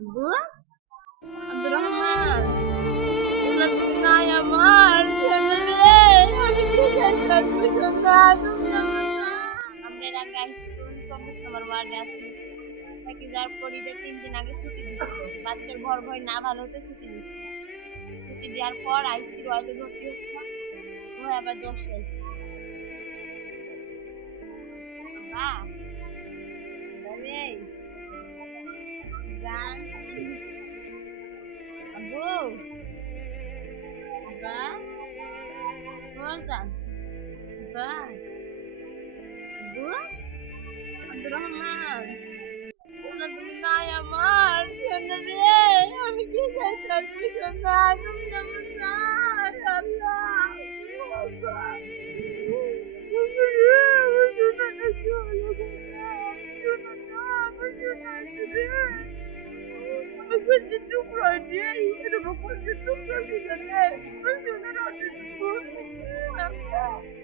আব্বু, আব্দুর রহমান, এগুলা তুমি নাই আমার ছেলে। আমি কি করবো সোনা? তুমি আমার মা। আমরা এর আগে আইসি তোমার ওয়ার্ডে আছি। থাকি যাওয়ার পর ঈদের 3 দিন আগে ছুটি দিচ্ছিল। বাচ্চার ভর ভয় না ভালো হতে ছুটি দিচ্ছিল। ছুটি দেওয়ার পর আইসির ওয়ার্ডে ভর্তি হচ্ছিলাম। ভয় আবার জ্বর হয়েছে। মা, এই গান আব্বু, আব্বা, রোজান, আব্বা, আব্বু, আব্দুর রহমান, ওগুলা তুমি নাই আমার সোনা রে। আমি কি করতাম সোনা? তুমি আমার নাই আল্লাহ। আল্লাহ। Thank you.